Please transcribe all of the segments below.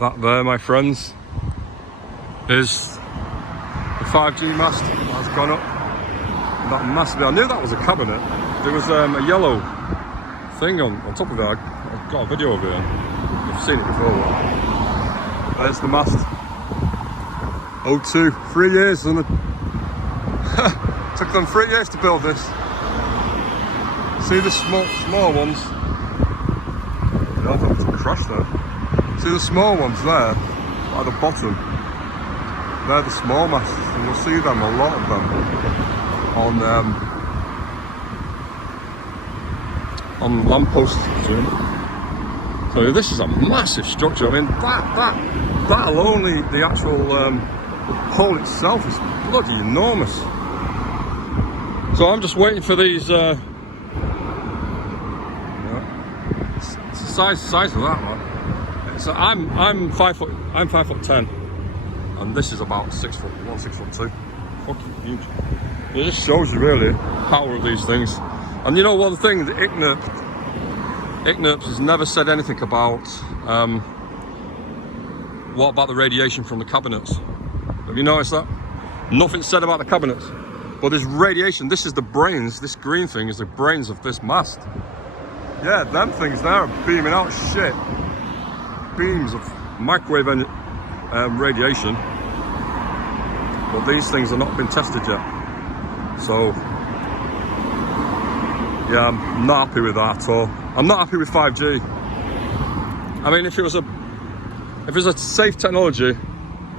That there, my friends, is the 5G mast that has gone up. That massive. I knew that was a cabinet. There was a yellow thing on top of it. I've got a video of it. I've seen it before. There's the mast. 02, 3 years, and it took them 3 years to build this. See the small ones. I thought it was a crash there. See the small ones there at the bottom. They're the small masts, and you'll see them, a lot of them, on lampposts. So this is a massive structure. I mean, that alone, the actual hull itself is bloody enormous. So I'm just waiting for these. It's the size of that, man. So I'm 5'10", and this is about 6 foot 1, 6'2". Fucking huge. It just shows you really the power of these things. And you know what, the thing, the ICNIRP has never said anything about what about the radiation from the cabinets. Have you noticed that? Nothing said about the cabinets. But there's radiation. This is the brains. This green thing is the brains of this mast. Yeah, them things there are beaming out shit. Beams of microwave radiation. But these things have not been tested yet. So, yeah, I'm not happy with that at all. I'm not happy with 5G. I mean, if it was a safe technology,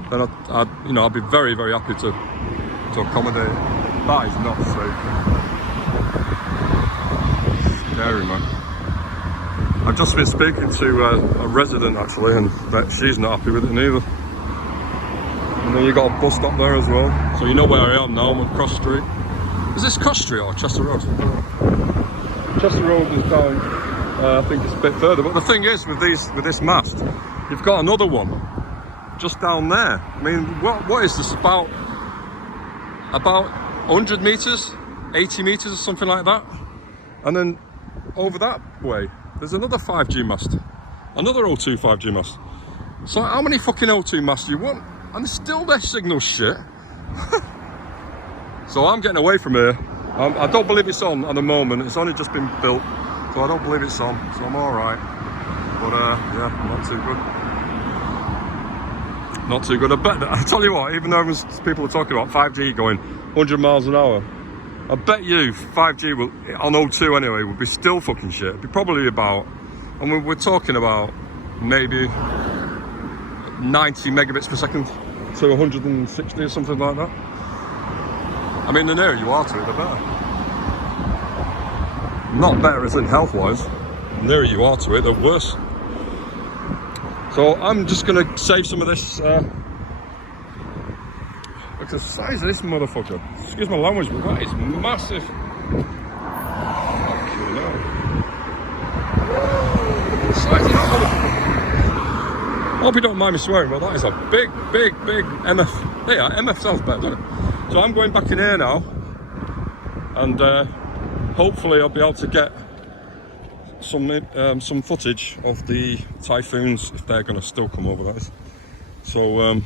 then I'd be very, very happy to accommodate it. That is not safe. Scary, man. I've just been speaking to a resident actually, and she's not happy with it neither. And then you got a bus stop there as well, so you know where I am now. I'm on Cross Street. Is this Cross Street or Chester Road? Chester Road is down. I think it's a bit further. But the thing is, with this mast, you've got another one just down there. I mean, what is this, about 100 meters, 80 meters, or something like that? And then over that way, there's another 5G mast, another O2 5G mast. So how many fucking O2 masts do you want? And still their signal shit. So I'm getting away from here. I don't believe it's on at the moment. It's only just been built, so I don't believe it's on. So I'm all right. But yeah, not too good. Not too good. I bet. I tell you what. Even though people are talking about 5G going 100 miles an hour, I bet you 5G will, on O2 anyway, will be still fucking shit. It'll be probably about, and we're talking about maybe 90 megabits per second to 160 or something like that. I mean, the nearer you are to it, the better. Not better as in health-wise. The nearer you are to it, the worse. So I'm just going to save some of this. Look at the size of this motherfucker. Excuse my language, but that is massive. Fucking hell. The size of that motherfucker. I hope you don't mind me swearing, but that is a big MF. Yeah, MF sounds better, doesn't it? So I'm going back in here now, and hopefully I'll be able to get some footage of the typhoons, if they're going to still come over, that is. So I'm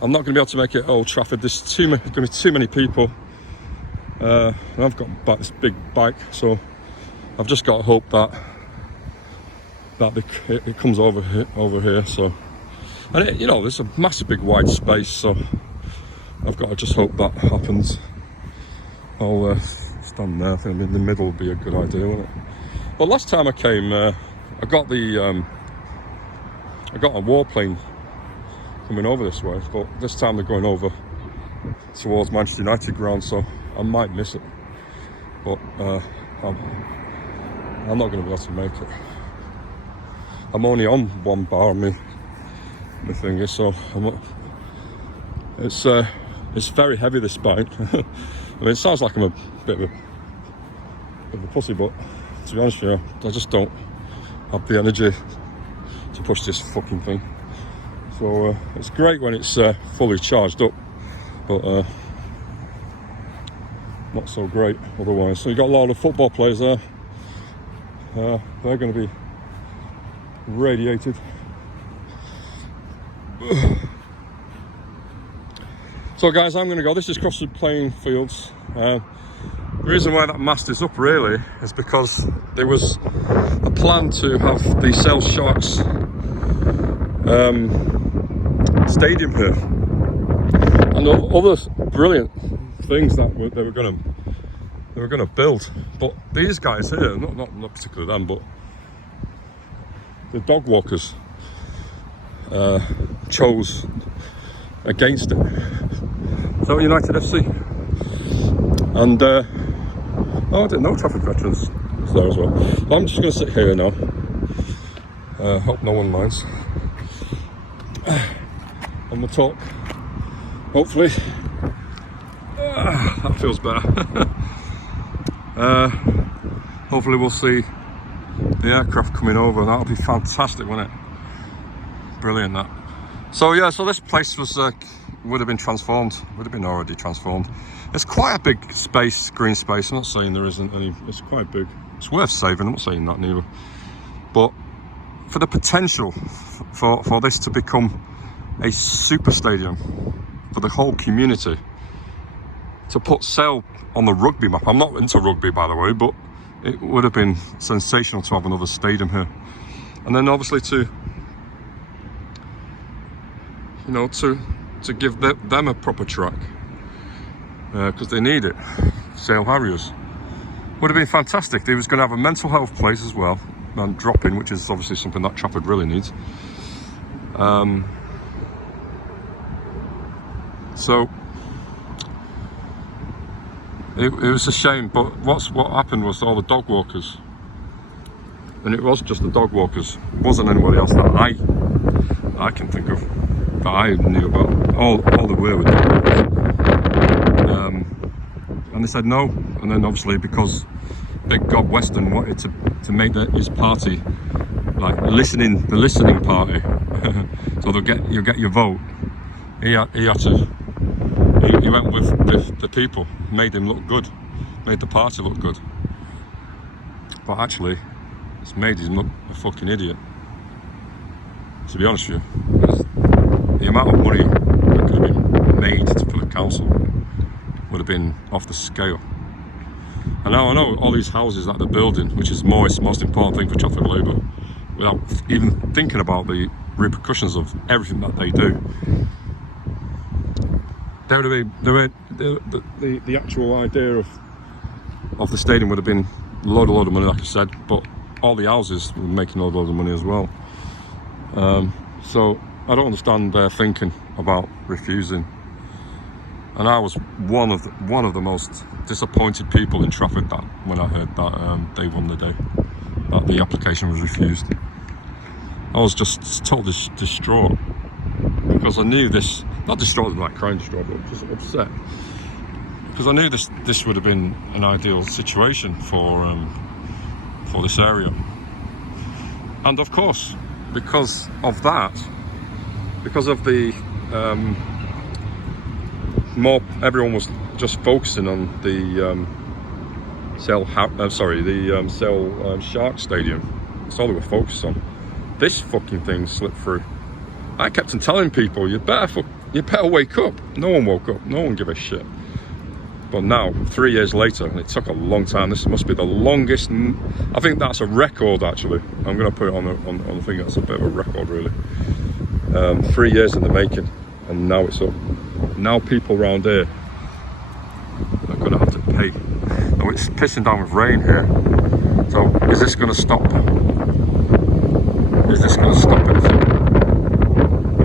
not going to be able to make it Old Trafford. There's going to be too many people. And I've got this big bike, so I've just got to hope that it comes over here. So, and there's a massive big wide space, so I've got to just hope that happens. I'll stand there. I think in the middle would be a good idea, wouldn't it? Well, last time I came, I got a warplane coming over this way, but this time they're going over towards Manchester United ground, so I might miss it. But I'm not going to be able to make it. I'm only on one bar on my thing is, so it's very heavy, this bike. I mean, it sounds like I'm a bit of a pussy, but to be honest with you, I just don't have the energy to push this fucking thing. So it's great when it's fully charged up, but not so great otherwise. So you got a lot of football players there. They're going to be radiated. So guys, I'm going to go. This is Crossford playing fields. The reason why that mast is up really is because there was a plan to have the Sale Sharks stadium here, and other brilliant things that they were going to build. But these guys here, not particularly them, but the dog walkers chose against it. So United FC, and oh, I didn't know Trafford Veterans was there as well. But I'm just going to sit here now. Hope no one minds, and we'll talk. Hopefully, that feels better. Hopefully, we'll see the aircraft coming over. That'll be fantastic, won't it? Brilliant, that. So yeah, so this place was would have been transformed, would have been already transformed. It's quite a big space, green space. I'm not saying there isn't any, it's quite big. It's worth saving, I'm not saying that neither. But for the potential for this to become a super stadium for the whole community, to put Sale on the rugby map. I'm not into rugby, by the way, but it would have been sensational to have another stadium here. And then obviously to, you know, to give them a proper track, because they need it. Sale Harriers would have been fantastic. They was going to have a mental health place as well, and drop-in, which is obviously something that Trafford really needs. So it was a shame, but what happened was all the dog walkers, and it was just the dog walkers. It wasn't anybody else that I can think of that I knew about. All the way with dog walkers. And they said no, and then obviously because Big God Weston wanted to make his party like the listening party, so you'll get your vote. He went with the people, made him look good, made the party look good. But actually, it's made him look a fucking idiot. To be honest with you, the amount of money that could have been made for the council would have been off the scale. And now I know all these houses that they're building, which is the most important thing for Trafford Labour, without even thinking about the repercussions of everything that they do. The actual idea of the stadium would have been a load of money, like I said, but all the houses were making a load of money as well. So I don't understand their thinking about refusing. And I was one of the most disappointed people in Trafford that when I heard that they won the day, that the application was refused. I was just totally distraught, because I knew this, not distraught like crying distraught, but just upset, because I knew this would have been an ideal situation for this area. And of course, because of that, because of the everyone was just focusing on the Sale Shark Stadium. That's all they were focused on. This fucking thing slipped through. I kept on telling people, you better wake up. No one woke up. No one gave a shit. But now, 3 years later, and it took a long time. This must be the longest. I think that's a record, actually. I'm going to put it on the thing. That's a bit of a record, really. 3 years in the making, and now it's up. Now people around here are going to have to pay. Now it's pissing down with rain here. So is this going to stop? Is this going to stop anything?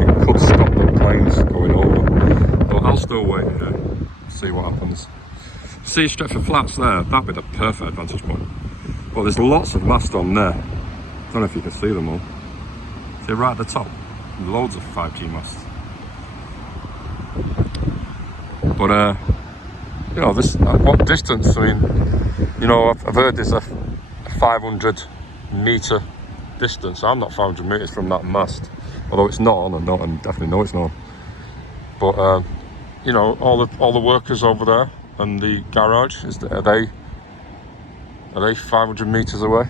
It could stop the planes going over. But I'll still wait here, see what happens. See Stretford Flats there, that'd be the perfect advantage point. But there's lots of mast on there. I don't know if you can see them all. See right at the top, loads of 5G masts. But you know, this at what distance? I mean, you know, I've heard there's a 500 metre distance. I'm not 500 metres from that mast, although it's not on. I definitely know it's not. But you know, all the workers over there and the garage, are they 500 metres away?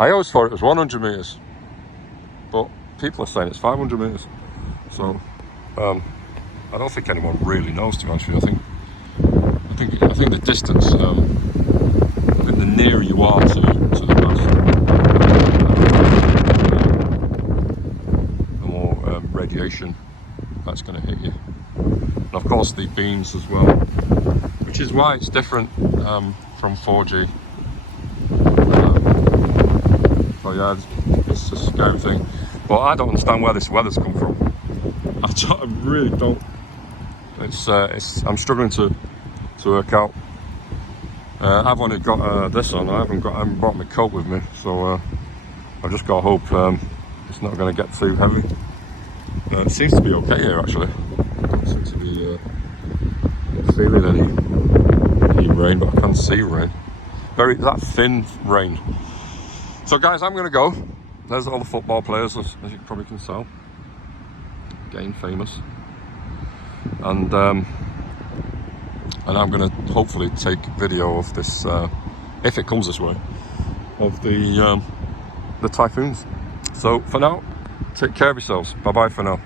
I always thought it was 100 metres, but people are saying it's 500 metres. So I don't think anyone really knows, to be honest with you. I think the distance, I think the nearer you are to the mast, the more radiation that's going to hit you. And of course the beams as well, which is why it's different from 4G. So yeah, it's a scary thing. But I don't understand where this weather's come from. I really don't. I'm struggling to work out. I've only got this on. I haven't brought my coat with me, so I've just got to hope it's not going to get too heavy. It seems to be okay here actually. Don't seem to be not feeling any rain, but I can see rain. That thin rain. So guys, I'm going to go. There's all the football players, as you probably can tell, getting famous. And I'm going to hopefully take video of this, if it comes this way, of the typhoons. So for now, take care of yourselves. Bye bye for now.